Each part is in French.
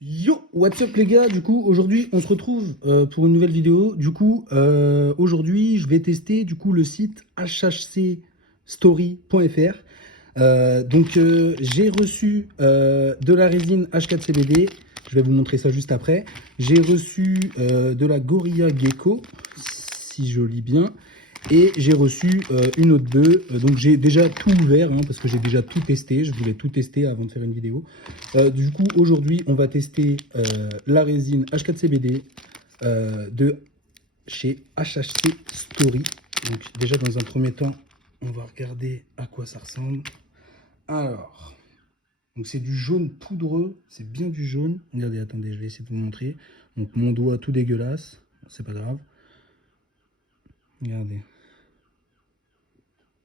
Yo, what's up les gars, du coup aujourd'hui on se retrouve pour une nouvelle vidéo. Du coup aujourd'hui je vais tester le site hhcstory.fr. J'ai reçu de la résine H4CBD, je vais vous montrer ça juste après. J'ai reçu de la Gorilla Gecko, si je lis bien. Et j'ai reçu une autre bœuf. Donc j'ai déjà tout ouvert hein, parce que j'ai déjà tout testé. Je voulais tout tester avant de faire une vidéo. Du coup aujourd'hui on va tester la résine H4CBD de chez HHC Story. Donc déjà dans un premier temps on va regarder à quoi ça ressemble. Alors, donc c'est du jaune poudreux, c'est bien du jaune. Regardez, attendez, je vais essayer de vous montrer. Donc mon doigt tout dégueulasse, c'est pas grave. Regardez.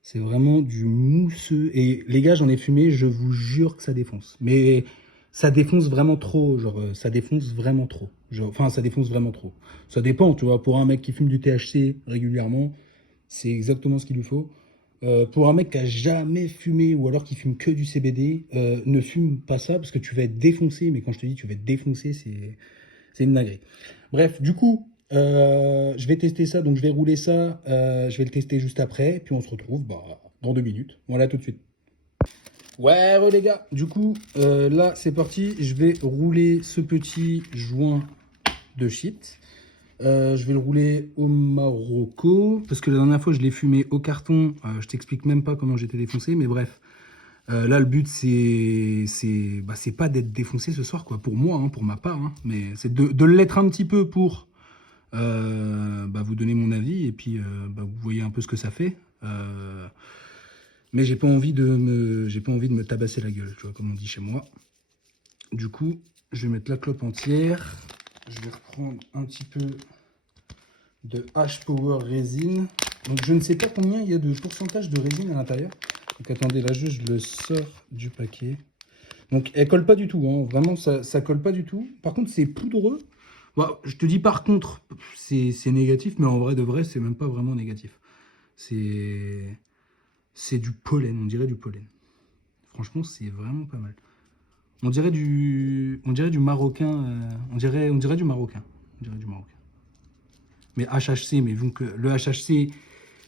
C'est vraiment du mousseux. Et les gars, j'en ai fumé, je vous jure que ça défonce. Mais ça défonce vraiment trop. Genre, ça défonce vraiment trop. Genre, enfin, ça défonce vraiment trop. Ça dépend, tu vois. Pour un mec qui fume du THC régulièrement, c'est exactement ce qu'il lui faut. Pour un mec qui a jamais fumé ou alors qui fume que du CBD, ne fume pas ça parce que tu vas être défoncé. Mais quand je te dis tu vas être défoncé, c'est une dinguerie. Bref, du coup, je vais tester ça, donc je vais rouler ça, je vais le tester juste après, puis on se retrouve dans 2 minutes. Voilà, tout de suite. Ouais, les gars, du coup, là, c'est parti, je vais rouler ce petit joint de shit. Je vais le rouler au Marocco, parce que la dernière fois, je l'ai fumé au carton, je t'explique même pas comment j'étais défoncé, mais bref. Là, le but, c'est pas d'être défoncé ce soir, quoi, pour moi, hein, pour ma part, hein, mais c'est de l'être un petit peu pour vous donner mon avis et puis vous voyez un peu ce que ça fait. Mais j'ai pas envie de me tabasser la gueule, tu vois, comme on dit chez moi. Du coup, je vais mettre la clope entière. Je vais reprendre un petit peu de H-Power résine. Donc je ne sais pas combien il y a de pourcentage de résine à l'intérieur. Donc attendez, là je le sors du paquet. Donc elle colle pas du tout, hein. Vraiment ça colle pas du tout. Par contre c'est poudreux. Bon, je te dis par contre, c'est négatif, mais en vrai de vrai, c'est même pas vraiment négatif. C'est du pollen, on dirait du pollen. Franchement, c'est vraiment pas mal. On dirait du marocain, on dirait du marocain. On dirait du marocain. Mais HHC, mais donc le HHC,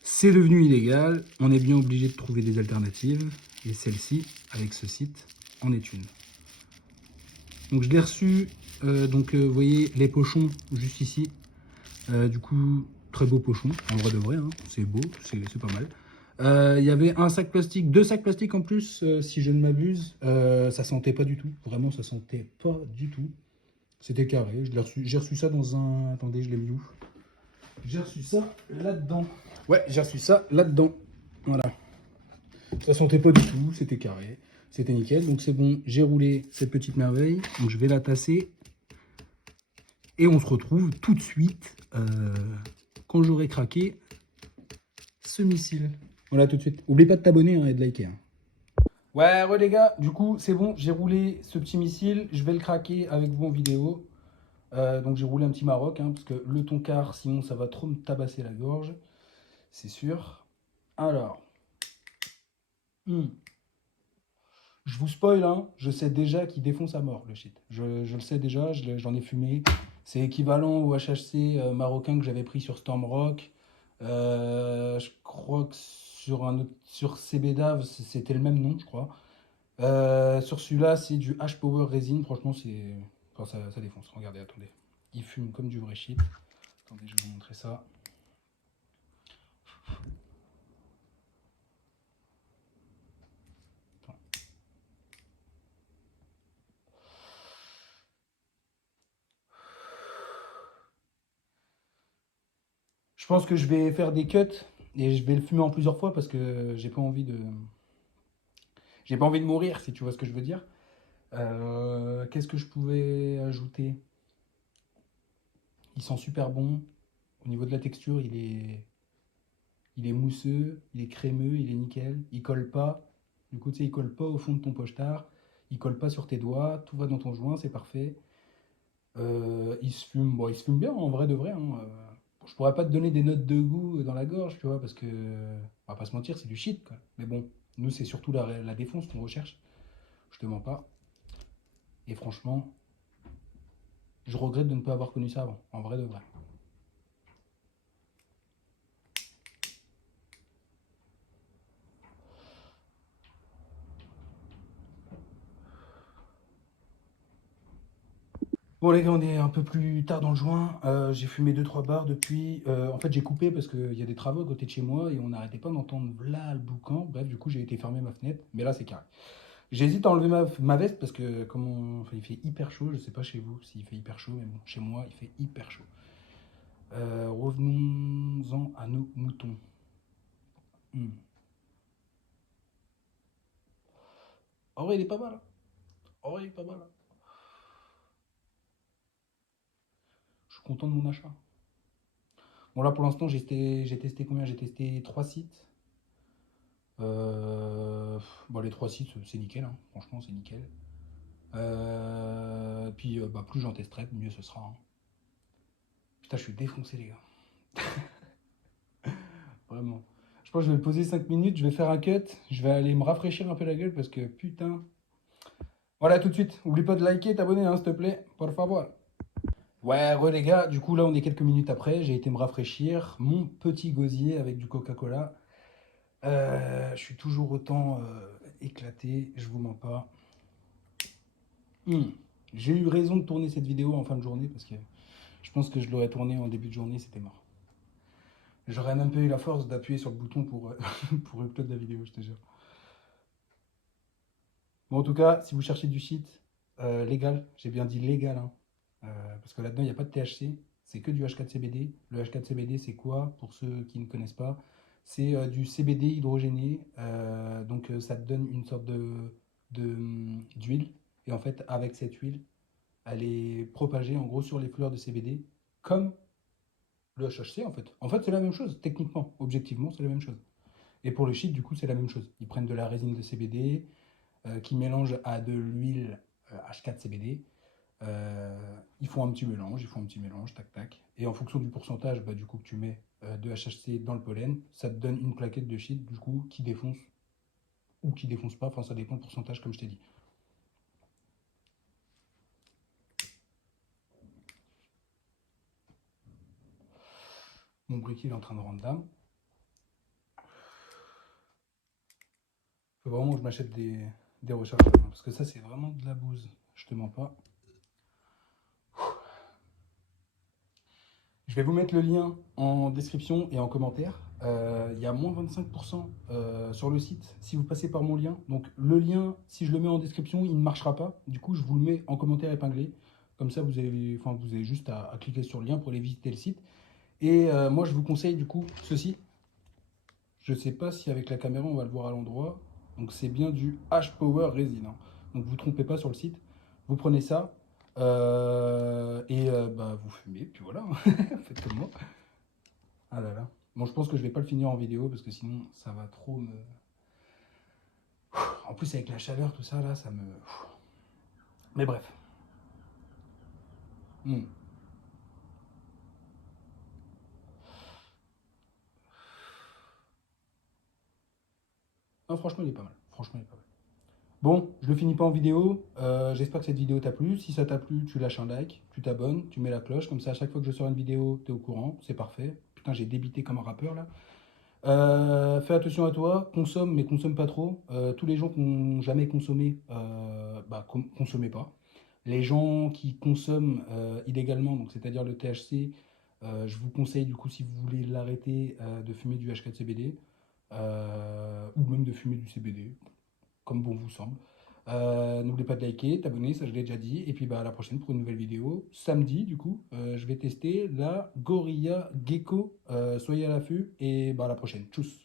c'est devenu illégal. On est bien obligé de trouver des alternatives. Et celle-ci, avec ce site, en est une. Donc je l'ai reçu, vous voyez les pochons juste ici. Du coup, très beau pochon, en vrai de vrai, hein. C'est beau, c'est pas mal. Il y avait un sac plastique, 2 sacs plastiques en plus, si je ne m'abuse. Ça sentait pas du tout, vraiment ça sentait pas du tout. C'était carré, j'ai reçu ça dans un... Attendez, je l'ai mis où? J'ai reçu ça là-dedans. Ouais, j'ai reçu ça là-dedans. Voilà. Ça sentait pas du tout, c'était carré, c'était nickel. Donc c'est bon, j'ai roulé cette petite merveille. Donc je vais la tasser. Et on se retrouve tout de suite quand j'aurai craqué ce missile. Voilà, tout de suite. N'oublie pas de t'abonner hein, et de liker. Hein. Ouais, les gars, du coup, c'est bon, j'ai roulé ce petit missile. Je vais le craquer avec vous en vidéo. Donc j'ai roulé un petit Maroc, hein, parce que le toncar, sinon ça va trop me tabasser la gorge. C'est sûr. Alors, je vous spoil, hein, je sais déjà qu'il défonce à mort le shit. Je le sais déjà, j'en ai fumé. C'est équivalent au HHC marocain que j'avais pris sur Stormrock. Je crois que sur CBDAV, c'était le même nom, je crois. Sur celui-là, c'est du H-Power Resin. Franchement, enfin, ça défonce. Regardez, attendez. Il fume comme du vrai shit. Attendez, je vais vous montrer ça. Je pense que je vais faire des cuts et je vais le fumer en plusieurs fois parce que j'ai pas envie de mourir, si tu vois ce que je veux dire. Qu'est-ce que je pouvais ajouter? Il sent super bon. Au niveau de la texture, il est mousseux, il est crémeux, il est nickel. Il colle pas. Du coup, tu sais, il colle pas au fond de ton pochetard. Il colle pas sur tes doigts. Tout va dans ton joint, c'est parfait. Il se fume bien en vrai de vrai. Hein. Je pourrais pas te donner des notes de goût dans la gorge, tu vois, parce que, on va pas se mentir, c'est du shit, quoi. Mais bon, nous, c'est surtout la défonce qu'on recherche. Je te mens pas. Et franchement, Je regrette de ne pas avoir connu ça avant, en vrai de vrai. Bon les gars, on est un peu plus tard dans le joint. J'ai fumé deux trois barres depuis. En fait, j'ai coupé parce qu'il y a des travaux à côté de chez moi et on n'arrêtait pas d'entendre là le boucan. Bref, du coup, j'ai été fermer ma fenêtre. Mais là, c'est carré. J'hésite à enlever ma veste parce que enfin, il fait hyper chaud. Je sais pas chez vous s'il fait hyper chaud, mais bon, chez moi, il fait hyper chaud. Revenons-en à nos moutons. Hmm. En vrai, il est pas mal, hein. En vrai, il est pas mal, hein. Je suis content de mon achat. Bon, là, pour l'instant, j'ai testé combien? J'ai testé 3 sites. Bon, les 3 sites, c'est nickel, hein. Franchement, c'est nickel. Puis, bah, plus j'en testerai, mieux ce sera, hein. Putain, je suis défoncé, les gars. Vraiment. Je pense que je vais me poser 5 minutes, je vais faire un cut, je vais aller me rafraîchir un peu la gueule parce que putain. Voilà, tout de suite. Oublie pas de liker, t'abonner, hein, s'il te plaît. Por favor. Ouais, re les gars, du coup là on est quelques minutes après, j'ai été me rafraîchir mon petit gosier avec du Coca-Cola. Je suis toujours autant éclaté, je vous mens pas. Hmm. J'ai eu raison de tourner cette vidéo en fin de journée parce que je pense que je l'aurais tournée en début de journée, c'était mort. J'aurais même pas eu la force d'appuyer sur le bouton pour, pour upload la vidéo, je te jure. Bon, en tout cas, si vous cherchez du shit légal, j'ai bien dit légal, hein, parce que là-dedans il n'y a pas de THC, c'est que du H4CBD. Le H4CBD, c'est quoi? Pour ceux qui ne connaissent pas, c'est du CBD hydrogéné, donc ça te donne une sorte d'huile, et en fait, avec cette huile, elle est propagée en gros sur les fleurs de CBD, comme le HHC en fait. En fait, c'est la même chose, techniquement, objectivement, c'est la même chose. Et pour le shit, du coup, c'est la même chose. Ils prennent de la résine de CBD qui mélangent à de l'huile H4CBD. Ils font un petit mélange, tac tac. Et en fonction du pourcentage bah, du coup que tu mets de HHC dans le pollen, ça te donne une plaquette de shit du coup qui défonce ou qui défonce pas. Enfin, ça dépend du pourcentage comme je t'ai dit. Mon briquet il est en train de rendre d'âme. Faut vraiment que je m'achète des recharges parce que ça c'est vraiment de la bouse. Je te mens pas. Je vais vous mettre le lien en description et en commentaire. Il y a moins 25% sur le site si vous passez par mon lien. Donc le lien, si je le mets en description, il ne marchera pas. Du coup, je vous le mets en commentaire épinglé. Comme ça, vous avez juste à cliquer sur le lien pour aller visiter le site. Et moi, je vous conseille du coup ceci. Je ne sais pas si avec la caméra, on va le voir à l'endroit. Donc c'est bien du H-Power Resin, hein. Donc vous ne vous trompez pas sur le site. Vous prenez ça et bah, vous fumez, puis voilà. Faites comme moi. Ah là là. Bon, je pense que je vais pas le finir en vidéo parce que sinon ça va trop me. En plus, avec la chaleur, tout ça là, ça me. Mais bref. Hmm. Non, franchement, il est pas mal. Franchement, il est pas mal. Bon, je le finis pas en vidéo. J'espère que cette vidéo t'a plu. Si ça t'a plu, tu lâches un like, tu t'abonnes, tu mets la cloche. Comme ça, à chaque fois que je sors une vidéo, t'es au courant. C'est parfait. Putain, j'ai débité comme un rappeur là. Fais attention à toi, consomme, mais consomme pas trop. Tous les gens qui n'ont jamais consommé, bah, consommez pas. Les gens qui consomment illégalement, donc c'est-à-dire le THC, je vous conseille du coup si vous voulez l'arrêter de fumer du H4CBD ou même de fumer du CBD, comme bon vous semble. N'oubliez pas de liker, t'abonner, ça je l'ai déjà dit. Et puis bah, à la prochaine pour une nouvelle vidéo. Samedi, du coup, je vais tester la Gorilla Gecko. Soyez à l'affût et bah, à la prochaine. Tchuss!